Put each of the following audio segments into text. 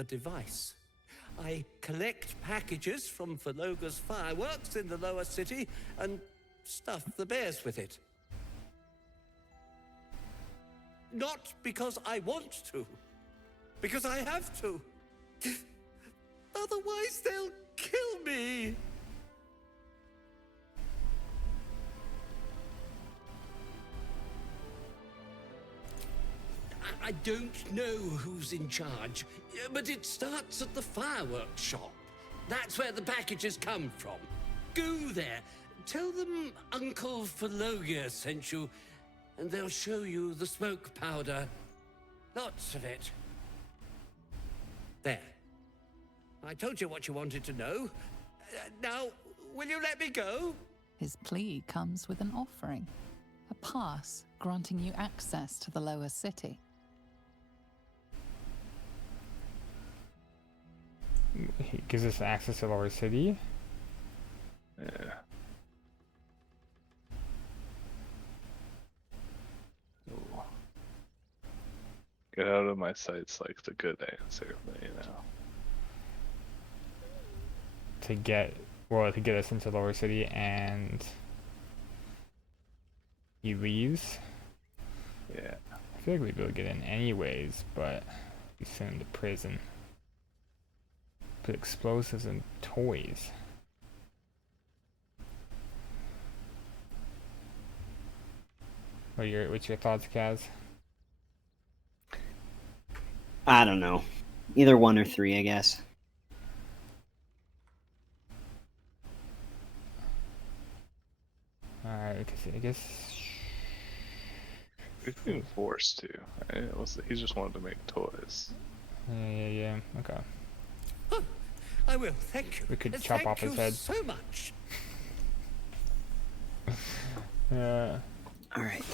the device. I collect packages from Phaloga's fireworks in the lower city and stuff the bears with it. Not because I want to, because I have to. Otherwise, they'll kill me. I don't know who's in charge, but it starts at the fireworks shop. That's where the packages come from. Go there, tell them Uncle Phaloga sent you, and they'll show you the smoke powder. Lots of it. There. I told you what you wanted to know. Now, will you let me go? His plea comes with an offering, a pass granting you access to the lower city. He gives us access to lower city. Yeah. Ooh. Get out of my sight's like the good answer, but you know. To get us into lower city, and he leaves. Yeah. I feel like we'd be able to get in anyways, but we send him to prison. Put explosives and toys. What's your thoughts, Kaz? I don't know. Either 1 or 3, I guess. Alright, I guess. He's being forced to. Right? He just wanted to make toys. Yeah. Okay. Oh, I will, thank you. We could chop off his head. So much. Yeah. Alright.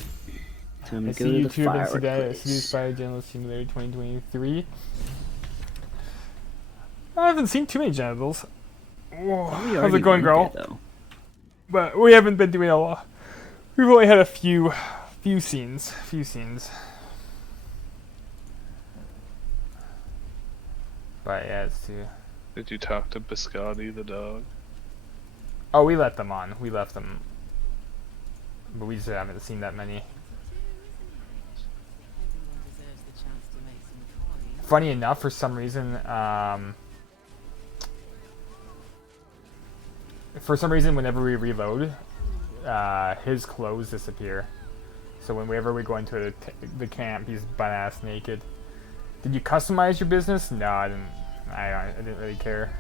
Time to I go see to the YouTube and firework place. Seduced by Genital Simulator 2023. I haven't seen too many genitals. Whoa. How's it going, girl? Though. But we haven't been doing a lot. We've only had a few scenes. But yeah, it's too. Did you talk to Biscotti the dog? Oh, we let them on. We left them. But we just haven't seen that many. Funny enough, for some reason, whenever we reload, his clothes disappear. So whenever we go into the camp, he's butt-ass naked. Did you customize your business? No, I didn't. I didn't really care.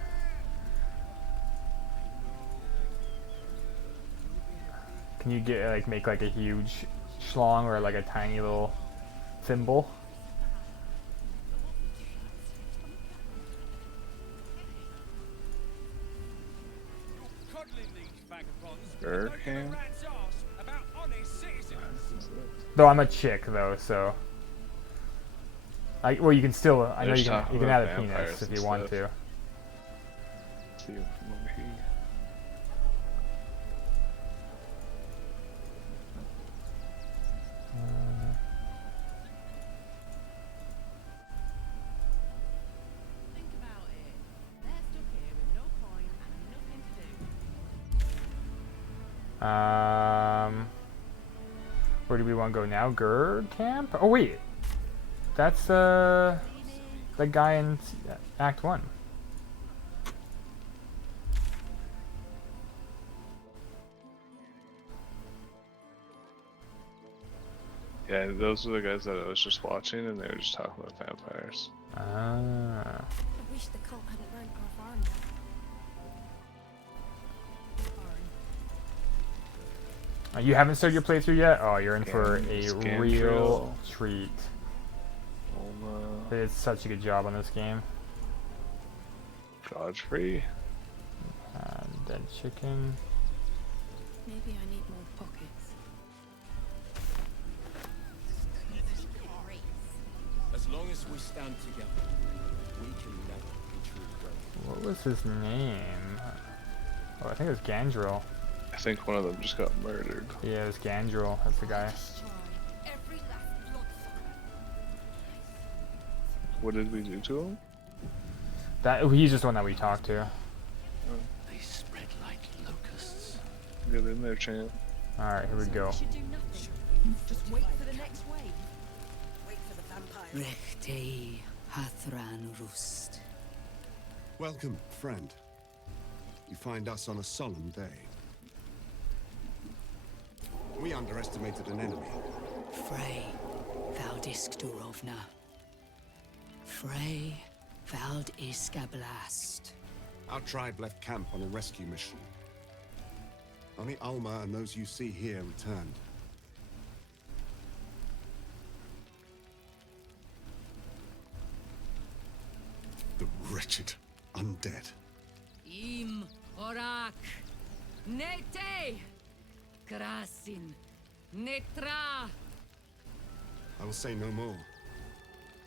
Can you make like a huge schlong or like a tiny little thimble? Bird cam? Though I'm a chick though, so. Well, you can still. I know you can add a penis if you want to. See him from over here. Where do we want to go now? Gerd camp? Oh wait, that's the guy in Act 1. Yeah, those were the guys that I was just watching, and they were just talking about vampires. Ah. I wish the cult hadn't burnt our farm down. You haven't started your playthrough yet? Oh, you're in for a Scan real trail. treat. They did such a good job on this game. Godfrey. Dead chicken. Maybe I need more pockets. As long as we stand together, we can never be true friends. What was his name? Oh, I think it was Gandrel. I think one of them just got murdered. Yeah, it was Gandrel. That's the guy. Every last blood sign. What did we do to him? He's just the one that we talked to. They spread like locusts. Get in there, champ. Alright, here we go. We should do nothing. Just wait for the next wave. Wait for the vampire. Rechtei Hathran Rust. Welcome, friend. You find us on a solemn day. We underestimated an enemy. Frey Valdisk Durovna. Frey Valdiskablast. Our tribe left camp on a rescue mission. Only Alma and those you see here returned. The wretched undead. Im Orak. Nete. Krasin. Netra. I will say no more.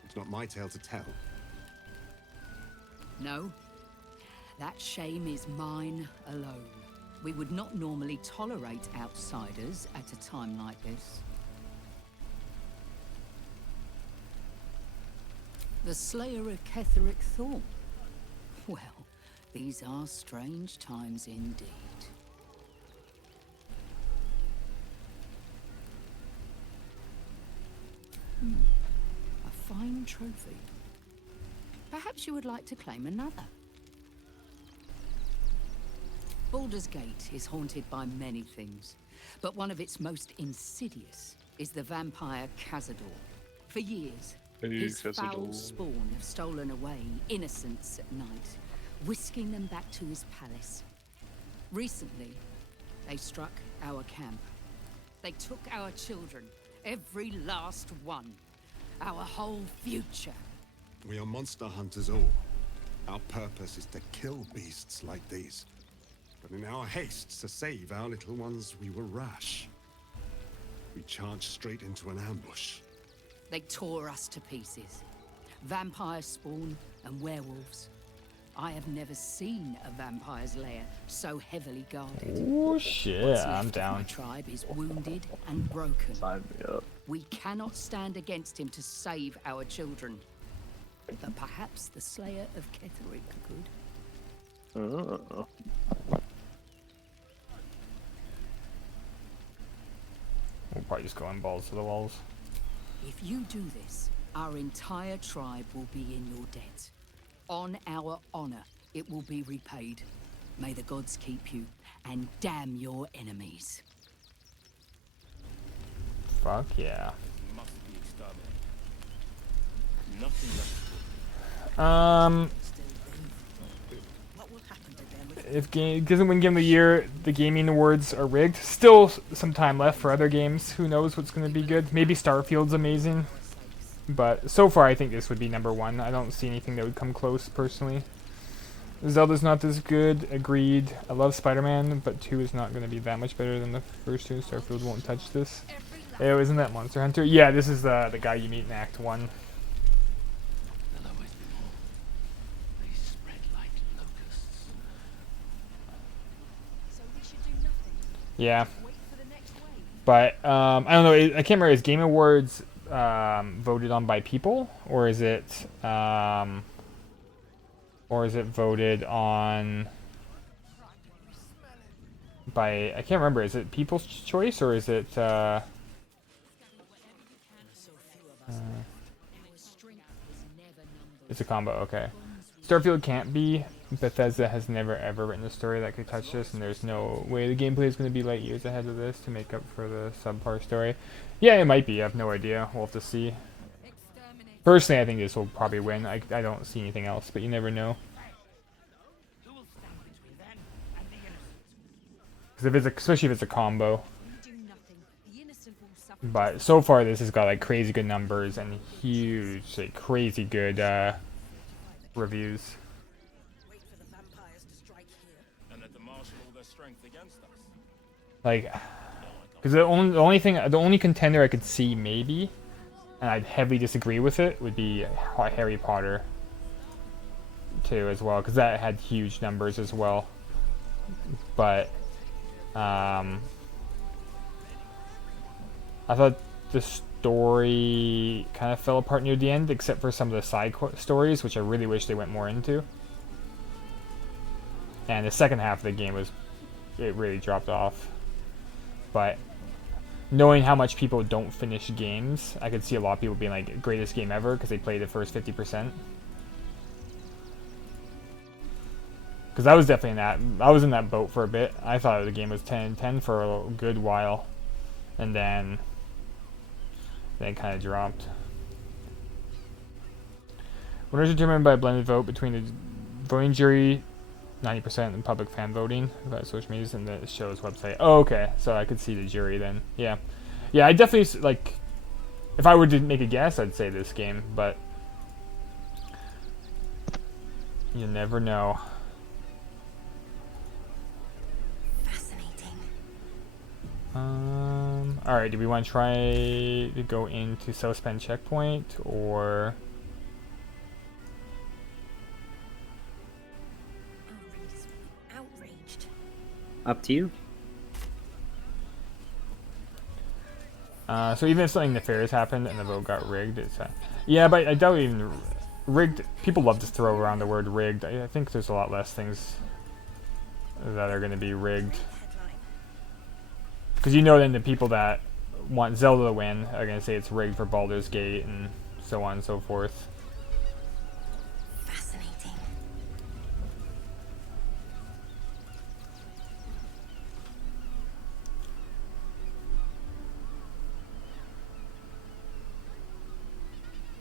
It's not my tale to tell. No. That shame is mine alone. We would not normally tolerate outsiders at a time like this. The Slayer of Ketheric Thorn. Well, these are strange times indeed. A fine trophy. Perhaps you would like to claim another. Baldur's Gate is haunted by many things, but one of its most insidious is the vampire Cazador. For years, his foul spawn have stolen away innocents at night, whisking them back to his palace. Recently, they struck our camp. They took our children, every last one, our whole future. We are monster hunters all. Our purpose is to kill beasts like these. But in our haste to save our little ones, we were rash. We charged straight into an ambush. They tore us to pieces. Vampire spawn and werewolves. I have never seen a vampire's lair so heavily guarded. Oh shit, What's I'm left of down. My tribe is wounded and broken. Sign me up. We cannot stand against him to save our children. But perhaps the Slayer of Ketheric could. Oh. We'll probably just go in balls to the walls. If you do this, our entire tribe will be in your debt. On our honor, it will be repaid. May the gods keep you, and damn your enemies. Fuck yeah. Must be exterminated. Nothing left. What will happen to them? If game doesn't win Game of the Year, the gaming awards are rigged. Still some time left for other games. Who knows what's going to be good? Maybe Starfield's amazing. But so far, I think this would be #1. I don't see anything that would come close, personally. Zelda's not this good. Agreed. I love Spider-Man, but 2 is not going to be that much better than the first 2. Starfield won't touch this. Oh, isn't that Monster Hunter? Yeah, this is the guy you meet in Act 1. There'll always be more. They spread like locusts. So we should do nothing. Yeah. Wait for the next wave. But, I don't know. I can't remember. Is Game Awards voted on by people? Or is it voted on by... I can't remember. Is it People's Choice or is it... it's a combo, okay. Starfield can't be. Bethesda has never ever written a story that could touch this, and there's no way the gameplay is going to be light years ahead of this to make up for the subpar story. Yeah, it might be. I have no idea. We'll have to see. Personally, I think this will probably win. I don't see anything else, but you never know. Because especially if it's a combo. We do nothing. The innocent will suffer. But so far, this has got like crazy good numbers and huge, like crazy good reviews. Wait for the vampires to strike here. And let them marshal all their strength against us. Like, because the only contender I could see maybe, and I'd heavily disagree with it, would be Harry Potter 2 as well, because that had huge numbers as well. But I thought the story kind of fell apart near the end, except for some of the side stories, which I really wish they went more into. And the second half of the game it really dropped off. But knowing how much people don't finish games, I could see a lot of people being like, greatest game ever, because they played the first 50%. Because I was definitely in that. I was in that boat for a bit. I thought the game was 10-10 for a good while, and then it kind of dropped. Winners determined by a blended vote between the voting jury, 90%, and public fan voting about social medias and the show's website. Oh, okay. So I could see the jury then. Yeah, yeah. I definitely like. If I were to make a guess, I'd say this game, but you never know. Alright, do we want to try to go into South Bend checkpoint, or... Outraged. Up to you. So even if something nefarious happened and the vote got rigged, it's... yeah, but I doubt even... rigged... People love to throw around the word rigged. I think there's a lot less things that are going to be rigged. Because you know then the people that want Zelda to win are going to say it's rigged for Baldur's Gate and so on and so forth. Fascinating.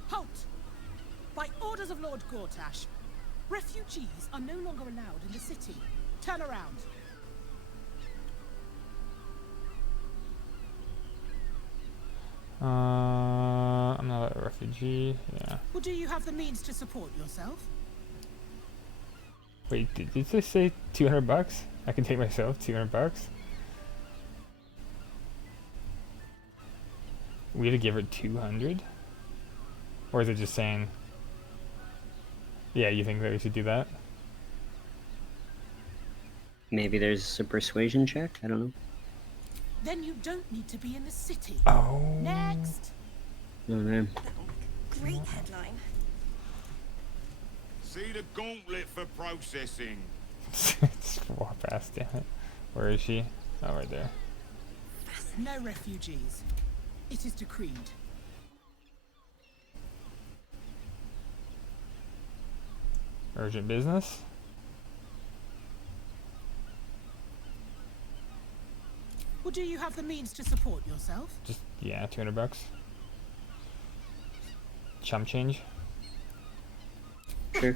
Halt! By orders of Lord Gortash, refugees are no longer allowed in the city. Turn around. I'm not a refugee, yeah. Well, do you have the means to support yourself? Wait, did they say 200 bucks? I can take myself 200 bucks? We have to give her 200? Or is it just saying... Yeah, you think that we should do that? Maybe there's a persuasion check? I don't know. Then you don't need to be in the city. Oh. Next! Oh, man. Great headline. See the gauntlet for processing. Just walk past, damn it. Where is she? Oh, right there. No refugees. It is decreed. Urgent business? Well, do you have the means to support yourself? Just, yeah, 200 bucks. Chump change. Sure.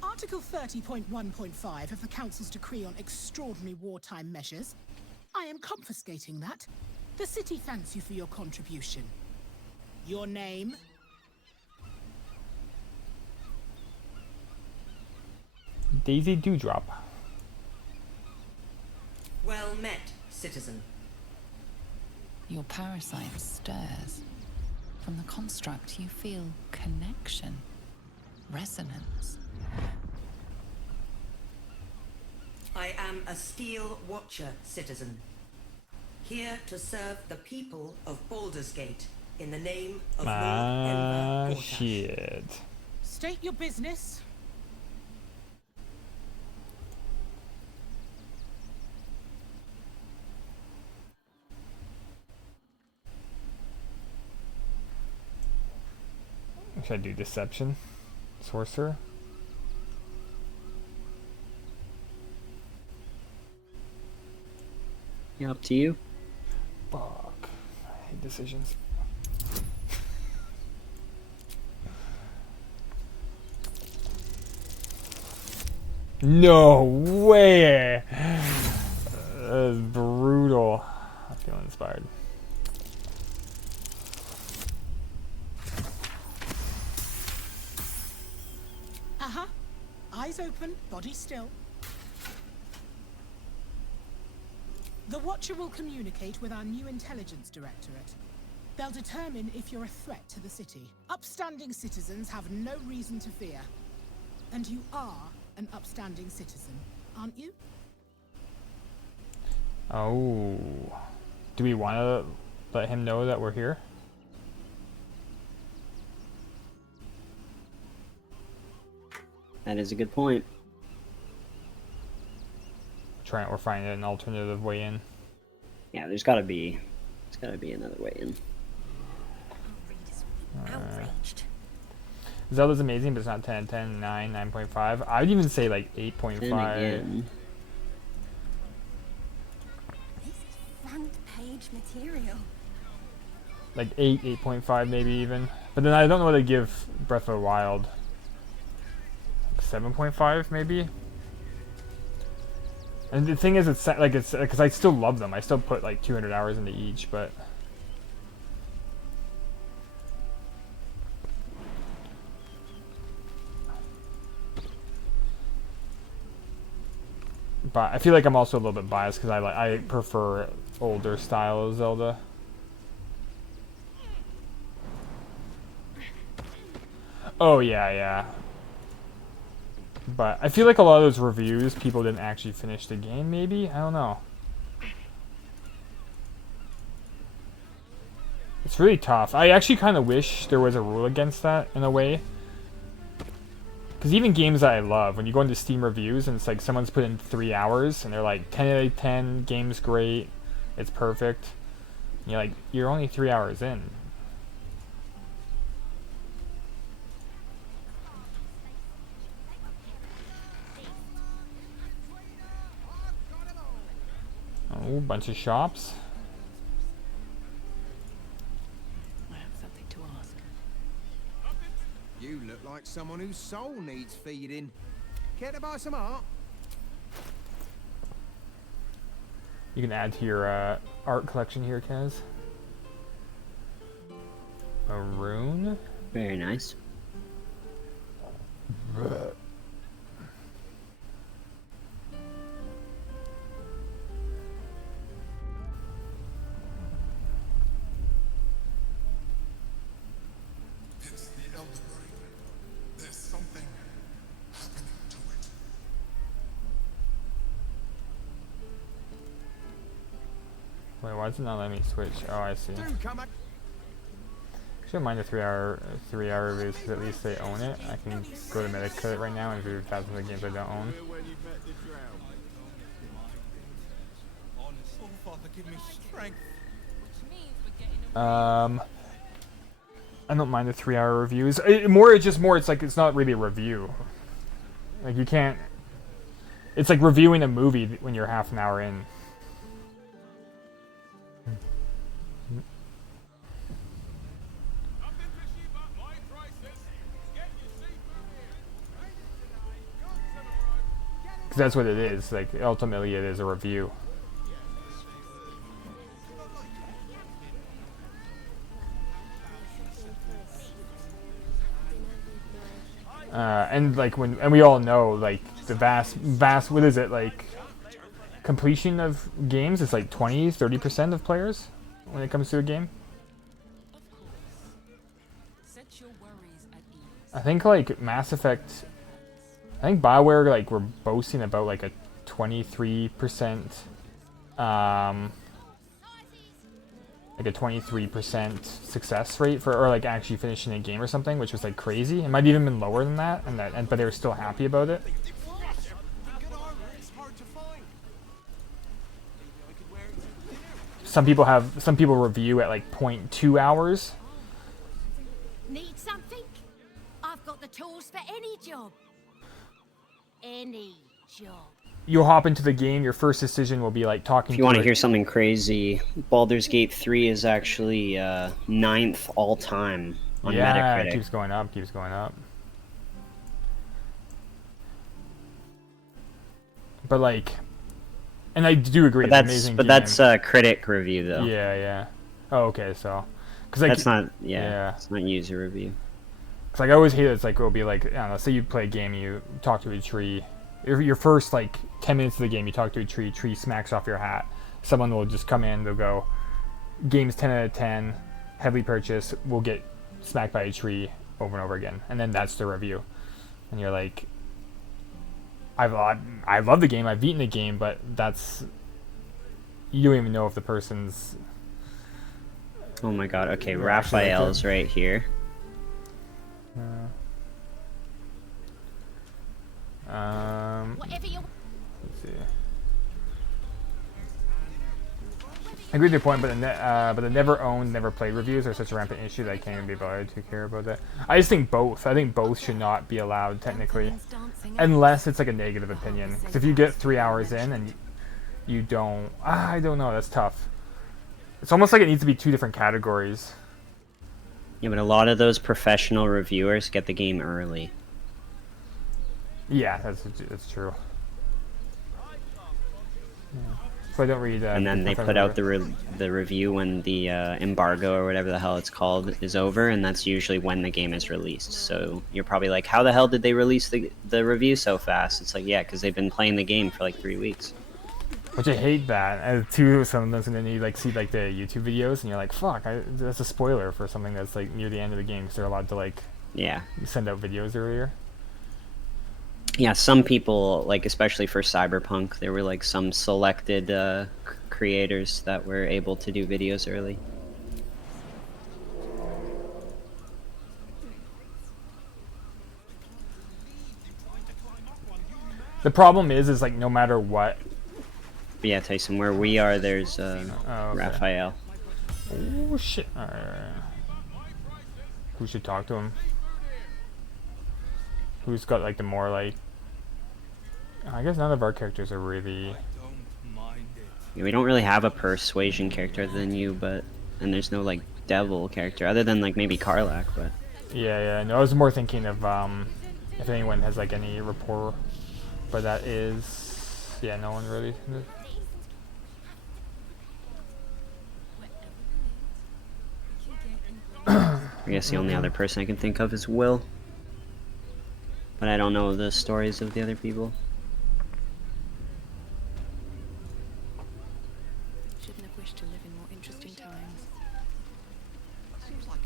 Article 30.1.5 of the Council's Decree on Extraordinary Wartime Measures. I am confiscating that. The city thanks you for your contribution. Your name? Daisy Dewdrop. Well met, citizen. Your parasite stirs. From the construct, you feel connection, resonance. I am a Steel Watcher, citizen. Here to serve the people of Baldur's Gate in the name of Lord Enver Gortash. Shit. State your business. Should I do deception? Sorcerer? Yeah, up to you. Fuck. I hate decisions. No way! That is brutal. I feel inspired. Uh-huh. Eyes open, body still. The Watcher will communicate with our new intelligence directorate. They'll determine if you're a threat to the city. Upstanding citizens have no reason to fear. And you are an upstanding citizen, aren't you? Oh. Do we want to let him know that we're here? That is a good point. try or find an alternative way in. Yeah, there's gotta be another way in. Outraged. Zelda's amazing, but it's not 10, 10, 9, 9.5. I'd even say like 8.5. Then again, This is front page material. Like 8, 8.5 maybe even. But then I don't know what to give Breath of the Wild. 7.5 maybe. And the thing is, it's like it's because I still love them. I still put like 200 hours into each, but. But I feel like I'm also a little bit biased because I prefer older style of Zelda. Oh yeah, yeah. But I feel like a lot of those reviews, people didn't actually finish the game. Maybe, I don't know. It's really tough. I actually kind of wish there was a rule against that in a way. Because even games that I love, when you go into Steam reviews and it's like someone's put in 3 hours and they're like 10 out of 10, game's great, it's perfect. And you're like, you're only 3 hours in. Oh, bunch of shops. I have something to ask. You look like someone whose soul needs feeding. Care to buy some art? You can add to your art collection here, Kaz. A rune. very nice. Wait, why does it not let me switch? Oh, I see. Actually, don't mind the 3 hour reviews because at least they own it. I can go to Metacritic right now and view thousands of games I don't own. I don't mind the 3 hour reviews. It's like it's not really a review. Like you can't. It's like reviewing a movie when you're half an hour in. Because that's what it is. Like ultimately, it is a review. And like and we all know like the vast what is it like completion of games is like 20-30% of players when it comes to a game. I think like Mass Effect, I think BioWare like were boasting about like a 23% like a 23% success rate for, or like actually finishing a game or something, which was like crazy. It might even been lower than that, but they were still happy about it. Some people review at like 0.2 hours. Need something? I've got the tools for any job. Any job. You'll hop into the game, your first decision will be like talking to... If you want to hear something crazy, Baldur's Gate 3 is actually 9th all-time on Metacritic. Yeah, it keeps going up, But like... And I do agree, but it's amazing but game. that's a critic review, though. Yeah, yeah. Oh, okay, so... Cause like, that's not... Yeah, it's not user review. Cause like, I always hate it, it's like, it'll be like, I don't know, say you play a game and you talk to a tree... Your first like 10 minutes of the game, you talk to a tree smacks off your hat. Someone will just come in, they'll go, game's 10 out of 10, heavily purchased, will get smacked by a tree over and over again. And then that's the review. And you're like, I love the game, I've beaten the game, but that's, you don't even know if the person's... Oh my god, okay, Raphael's right here. Let's see. I agree with your point, but the never owned, never played reviews are such a rampant issue that I can't even be bothered to care about that. I just think both. I think both should not be allowed technically, unless it's like a negative opinion. Because if you get 3 hours in and you don't, I don't know, that's tough. It's almost like it needs to be two different categories. Yeah, but a lot of those professional reviewers get the game early. Yeah, that's true. Yeah. So I don't read. And then they put out the review when the embargo or whatever the hell it's called is over, and that's usually when the game is released. So you're probably like, how the hell did they release the review so fast? It's like, yeah, because they've been playing the game for like 3 weeks. Which I hate that too sometimes, and then you like see like the YouTube videos, and you're like, fuck, that's a spoiler for something that's like near the end of the game, because they're allowed to like send out videos earlier. Yeah, some people, like especially for Cyberpunk, there were like some selected creators that were able to do videos early. The problem is like no matter what. But yeah, Tyson, where we are, there's okay. Raphael. Oh shit! Who should talk to him? Who's got like the more like? I guess none of our characters are really. Yeah, we don't really have a persuasion character other than you, and there's no like devil character other than like maybe Karlach, but. Yeah. No, I was more thinking of if anyone has like any rapport, but that is no one really. I guess the only other person I can think of is Will. But I don't know the stories of the other people. Shouldn't have wished to live in more interesting times. Seems like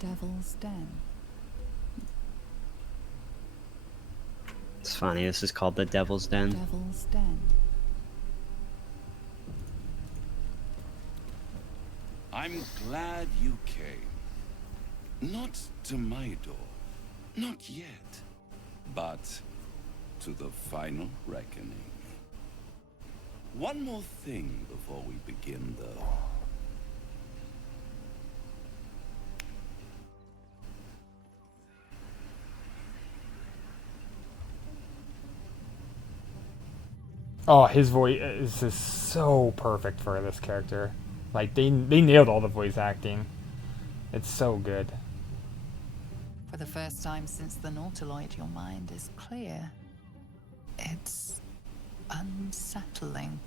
Devil's Den. It's funny, this is called the Devil's Den. Devil's Den. I'm glad you came. Not to my door. Not yet. But to the final reckoning. One more thing before we begin, though. Oh, his voice is just so perfect for this character. Like, they nailed all the voice acting. It's so good. For the first time since the Nautiloid, your mind is clear. It's unsettling.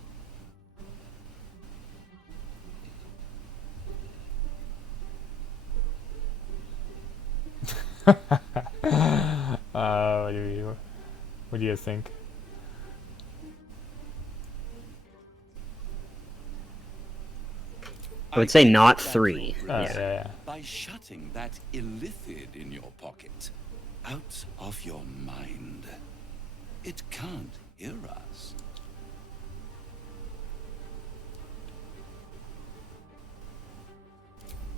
What do you think? I would say not 3. Yeah. By shutting that illithid in your pocket out of your mind. It can't hear us.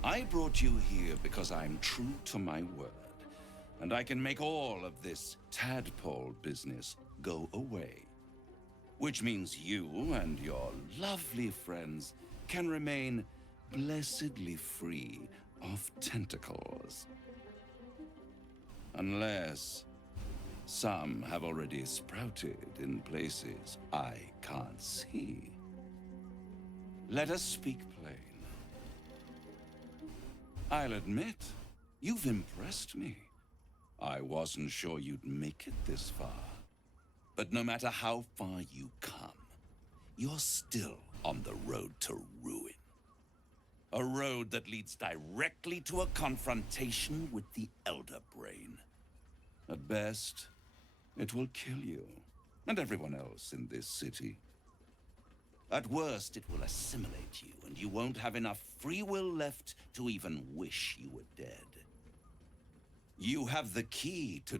I brought you here because I'm true to my word, and I can make all of this tadpole business go away. Which means you and your lovely friends can remain blessedly free of tentacles. Unless some have already sprouted in places I can't see. Let us speak plain. I'll admit, you've impressed me. I wasn't sure you'd make it this far. But no matter how far you come, you're still on the road to ruin. A road that leads directly to a confrontation with the Elder Brain. At best, it will kill you, and everyone else in this city. At worst, it will assimilate you, and you won't have enough free will left to even wish you were dead. You have the key to